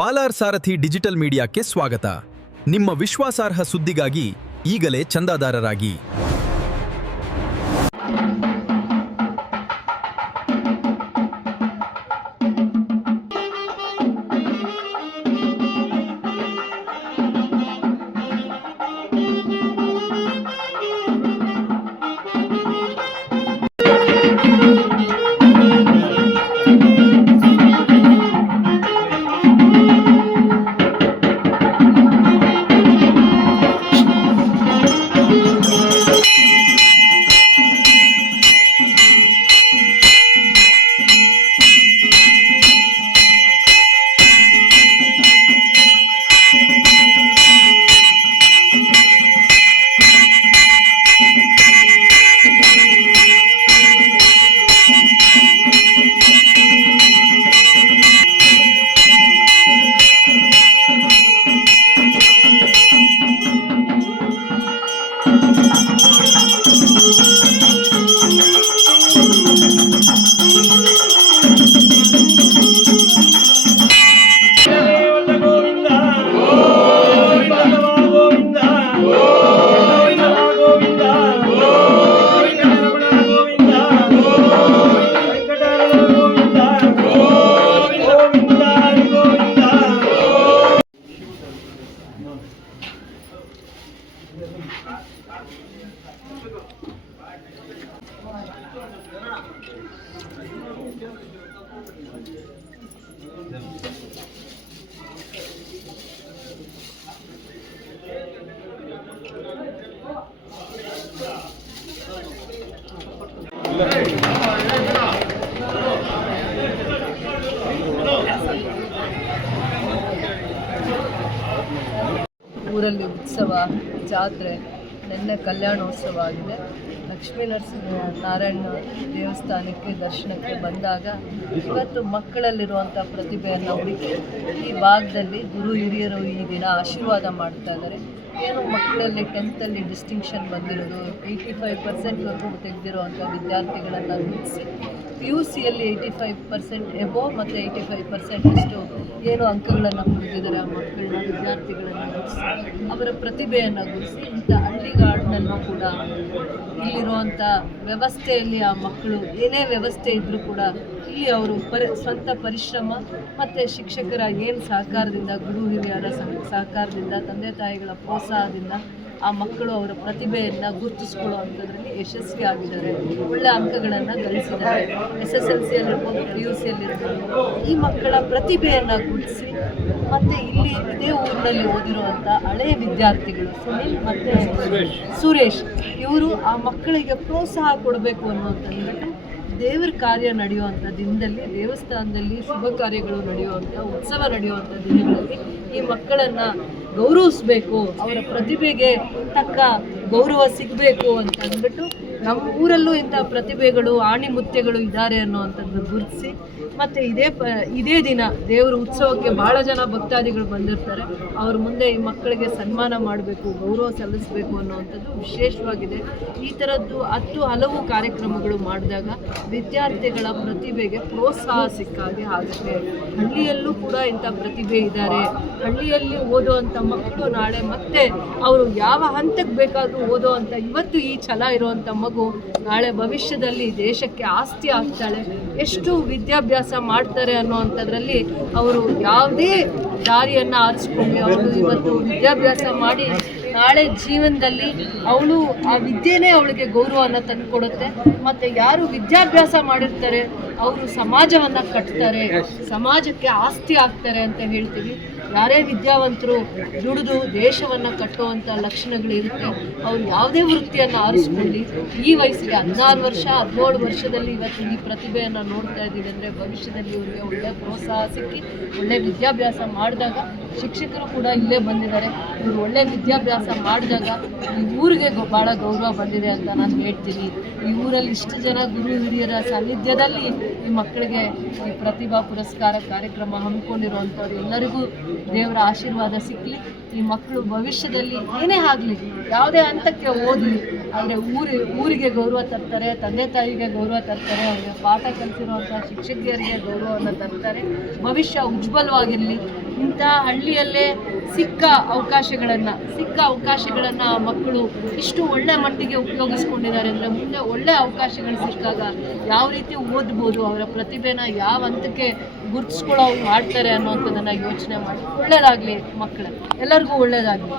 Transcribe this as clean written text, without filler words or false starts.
ಪಾಲಾರ್ ಸಾರಥಿ digital ಮೀಡಿಯಾಕ್ಕೆ ಸ್ವಾಗತ. ನಿಮ್ಮ ವಿಶ್ವಾಸಾರ್ಹ ಸುದ್ದಿಗಾಗಿ ಈಗಲೇ ಚಂದಾದಾರರಾಗಿ. ಊರಲ್ಲಿ ಉತ್ಸವ, ಜಾತ್ರೆ, ನಿನ್ನೆ ಕಲ್ಯಾಣೋತ್ಸವ ಆಗಿದೆ. ಲಕ್ಷ್ಮೀ ನಾರಾಯಣ ದೇವಸ್ಥಾನಕ್ಕೆ ದರ್ಶನಕ್ಕೆ ಬಂದಾಗ ಇವತ್ತು ಮಕ್ಕಳಲ್ಲಿರುವಂಥ ಪ್ರತಿಭೆಯನ್ನು ಹುಡುಕಿ ಈ ಭಾಗದಲ್ಲಿ ಗುರು ಹಿರಿಯರು ಈ ದಿನ ಆಶೀರ್ವಾದ ಮಾಡ್ತಾ ಇದ್ದಾರೆ. ಏನು ಮಕ್ಕಳಲ್ಲಿ 10th ಡಿಸ್ಟಿಂಕ್ಷನ್ ಬಂದಿರೋದು, 85% ತೆಗೆದಿರುವಂಥ ವಿದ್ಯಾರ್ಥಿಗಳನ್ನು ಗುರುತಿಸಿ PUCಯಲ್ಲಿ 85% ಎಬೋವ್ ಮತ್ತು 85% ಏನು ಅಂಕಗಳನ್ನು ಪಡೆದಿದ್ದಾರೆ ಆ ಮಕ್ಕಳನ್ನ, ವಿದ್ಯಾರ್ಥಿಗಳನ್ನು ಗುರುತಿಸಿ ಅವರ ಪ್ರತಿಭೆಯನ್ನು ಗುರುತಿಸಿ ಇಂಥ ಹಳ್ಳಿಗಾಡಿನಲ್ಲೂ ಕೂಡ ಇಲ್ಲಿರುವಂಥ ವ್ಯವಸ್ಥೆಯಲ್ಲಿ ಆ ಮಕ್ಕಳು ಏನೇ ವ್ಯವಸ್ಥೆ ಇದ್ದರೂ ಕೂಡ ಇಲ್ಲಿ ಅವರು ಸ್ವಂತ ಪರಿಶ್ರಮ ಮತ್ತು ಶಿಕ್ಷಕರ ಏನು ಸಹಕಾರದಿಂದ, ಗುರು ಹಿರಿಯರ ಸಹಕಾರದಿಂದ, ತಂದೆ ತಾಯಿಗಳ ಪ್ರೋತ್ಸಾಹದಿಂದ ಆ ಮಕ್ಕಳು ಅವರ ಪ್ರತಿಭೆಯನ್ನು ಗುರುತಿಸ್ಕೊಳ್ಳುವಂಥದ್ರಲ್ಲಿ ಯಶಸ್ವಿಯಾಗಿದ್ದಾರೆ. ಒಳ್ಳೆಯ ಅಂಕಗಳನ್ನು ಗಳಿಸಿದ್ದಾರೆ. SSLCಯಲ್ಲಿರ್ಬೋದು, PUCಯಲ್ಲಿರ್ಬೋದು. ಈ ಮಕ್ಕಳ ಪ್ರತಿಭೆಯನ್ನು ಗುರುತಿಸಿ ಮತ್ತು ಇಲ್ಲಿ ಇದೇ ಊರಿನಲ್ಲಿ ಓದಿರುವಂಥ ಹಳೆಯ ವಿದ್ಯಾರ್ಥಿಗಳು ಸುನಿಲ್ ಮತ್ತು ಸುರೇಶ್ ಇವರು ಆ ಮಕ್ಕಳಿಗೆ ಪ್ರೋತ್ಸಾಹ ಕೊಡಬೇಕು ಅನ್ನುವಂಥದ್ದು ದೇವರ ಕಾರ್ಯ ನಡೆಯುವಂಥ ದಿನದಲ್ಲಿ, ದೇವಸ್ಥಾನದಲ್ಲಿ ಶುಭ ಕಾರ್ಯಗಳು ನಡೆಯುವಂಥ, ಉತ್ಸವ ನಡೆಯುವಂಥ ದಿನಗಳಲ್ಲಿ ಈ ಮಕ್ಕಳನ್ನು ಗೌರವಿಸಬೇಕು, ಅವರ ಪ್ರತಿಭೆಗೆ ತಕ್ಕ ಗೌರವ ಸಿಗಬೇಕು ಅಂತ ಅಂದ್ಬಿಟ್ಟು ನಮ್ಮ ಊರಲ್ಲೂ ಇಂಥ ಪ್ರತಿಭೆಗಳು, ಆಣಿಮುತ್ಯಗಳು ಇದ್ದಾರೆ ಅನ್ನೋವಂಥದ್ದು ಗುರುತಿಸಿ ಮತ್ತು ಇದೇ ದಿನ ದೇವರ ಉತ್ಸವಕ್ಕೆ ಭಾಳ ಜನ ಭಕ್ತಾದಿಗಳು ಬಂದಿರ್ತಾರೆ. ಅವ್ರ ಮುಂದೆ ಈ ಮಕ್ಕಳಿಗೆ ಸನ್ಮಾನ ಮಾಡಬೇಕು, ಗೌರವ ಸಲ್ಲಿಸಬೇಕು ಅನ್ನೋವಂಥದ್ದು ವಿಶೇಷವಾಗಿದೆ. ಈ ಥರದ್ದು ಹಲವು ಕಾರ್ಯಕ್ರಮಗಳು ಮಾಡಿದಾಗ ವಿದ್ಯಾರ್ಥಿಗಳ ಪ್ರತಿಭೆಗೆ ಪ್ರೋತ್ಸಾಹ ಸಿಕ್ಕಾಗೆ ಆಗುತ್ತೆ. ಹಳ್ಳಿಯಲ್ಲೂ ಕೂಡ ಇಂಥ ಪ್ರತಿಭೆ ಇದ್ದಾರೆ. ಹಳ್ಳಿಯಲ್ಲಿ ಓದುವಂಥ ಮಕ್ಕಳು ನಾಳೆ ಮತ್ತೆ ಅವರು ಯಾವ ಹಂತಕ್ಕೆ ಬೇಕಾದರೂ ಓದುವಂಥ, ಇವತ್ತು ಈ ಛಲ ಇರುವಂಥ ಮಗು ನಾಳೆ ಭವಿಷ್ಯದಲ್ಲಿ ದೇಶಕ್ಕೆ ಆಸ್ತಿ ಆಗ್ತಾಳೆ. ಎಷ್ಟು ವಿದ್ಯಾಭ್ಯಾಸ ಮಾಡ್ತಾರೆ ಅನ್ನೋವಂಥದ್ರಲ್ಲಿ ಅವರು ಯಾವುದೇ ದಾರಿಯನ್ನು ಆರಿಸ್ಕೊಂಡು ಅವರು ಇವತ್ತು ವಿದ್ಯಾಭ್ಯಾಸ ಮಾಡಿ ನಾಳೆ ಜೀವನದಲ್ಲಿ ಅವಳು ಆ ವಿದ್ಯೆನೇ ಅವಳಿಗೆ ಗೌರವವನ್ನು ತಂದುಕೊಡುತ್ತೆ. ಮತ್ತು ಯಾರು ವಿದ್ಯಾಭ್ಯಾಸ ಮಾಡಿರ್ತಾರೆ ಅವರು ಸಮಾಜವನ್ನು ಕಟ್ತಾರೆ, ಸಮಾಜಕ್ಕೆ ಆಸ್ತಿ ಆಗ್ತಾರೆ ಅಂತ ಹೇಳ್ತೀವಿ. ಯಾರೇ ವಿದ್ಯಾವಂತರು ದುಡಿದು ದೇಶವನ್ನು ಕಟ್ಟುವಂಥ ಲಕ್ಷಣಗಳಿರುತ್ತೆ. ಅವರು ಯಾವುದೇ ವೃತ್ತಿಯನ್ನು ಆರಿಸ್ಕೊಂಡು ಈ ವಯಸ್ಸಿಗೆ 16 ವರ್ಷ 17 ವರ್ಷದಲ್ಲಿ ಇವತ್ತು ಈ ಪ್ರತಿಭೆಯನ್ನು ನೋಡ್ತಾ ಇದ್ದೀವಿ ಅಂದರೆ ಭವಿಷ್ಯದಲ್ಲಿ ಇವರಿಗೆ ಒಳ್ಳೆಯ ಪ್ರೋತ್ಸಾಹ ಸಿಕ್ಕಿ ಒಳ್ಳೆ ವಿದ್ಯಾಭ್ಯಾಸ ಮಾಡಿದಾಗ, ಶಿಕ್ಷಕರು ಕೂಡ ಇಲ್ಲೇ ಬಂದಿದ್ದಾರೆ, ಇವರು ಒಳ್ಳೆ ವಿದ್ಯಾಭ್ಯಾಸ ಮಾಡಿದಾಗ ಈ ಊರಿಗೆ ಭಾಳ ಗೌರವ ಬಂದಿದೆ ಅಂತ ನಾನು ಹೇಳ್ತೀನಿ. ಈ ಊರಲ್ಲಿ ಇಷ್ಟು ಜನ ಗುರು ಹಿರಿಯರ ಸಾನ್ನಿಧ್ಯದಲ್ಲಿ ಈ ಮಕ್ಕಳಿಗೆ ಈ ಪ್ರತಿಭಾ ಪುರಸ್ಕಾರ ಕಾರ್ಯಕ್ರಮ ಹಮ್ಮಿಕೊಂಡಿರುವಂಥವ್ರು ಎಲ್ಲರಿಗೂ ದೇವರ ಆಶೀರ್ವಾದ ಸಿಕ್ಕಲಿ. ಈ ಮಕ್ಕಳು ಭವಿಷ್ಯದಲ್ಲಿ ಏನೇ ಆಗಲಿ, ಯಾವುದೇ ಹಂತಕ್ಕೆ ಓದಲಿ, ಆದರೆ ಊರಿಗೆ ಗೌರವ ತರ್ತಾರೆ, ತಂದೆ ತಾಯಿಗೆ ಗೌರವ ತರ್ತಾರೆ, ಅವರಿಗೆ ಪಾಠ ಕಲಿಸಿರುವಂಥ ಶಿಕ್ಷಕಿಯರಿಗೆ ಗೌರವವನ್ನು ತರ್ತಾರೆ. ಭವಿಷ್ಯ ಉಜ್ವಲವಾಗಿರಲಿ. ಇಂಥ ಹಳ್ಳಿಯಲ್ಲೇ ಸಿಕ್ಕ ಅವಕಾಶಗಳನ್ನು ಮಕ್ಕಳು ಇಷ್ಟು ಒಳ್ಳೆ ಮಟ್ಟಿಗೆ ಉಪಯೋಗಿಸ್ಕೊಂಡಿದ್ದಾರೆ ಅಂದರೆ ಮುಂದೆ ಒಳ್ಳೆ ಅವಕಾಶಗಳು ಸಿಕ್ಕಾಗ ಯಾವ ರೀತಿ ಓದ್ಬೋದು, ಅವರ ಪ್ರತಿಭೆನ ಯಾವ ಹಂತಕ್ಕೆ ಗುರುತಿಸ್ಕೊಳ್ಳೋ ಮಾಡ್ತಾರೆ ಅನ್ನೋಂಥದ್ದನ್ನು ಯೋಚನೆ ಮಾಡಿ ಒಳ್ಳೆಯದಾಗಲಿ ಮಕ್ಕಳು ಎಲ್ಲರಿಗೂ ಒಳ್ಳೆಯದಾಗಲಿ.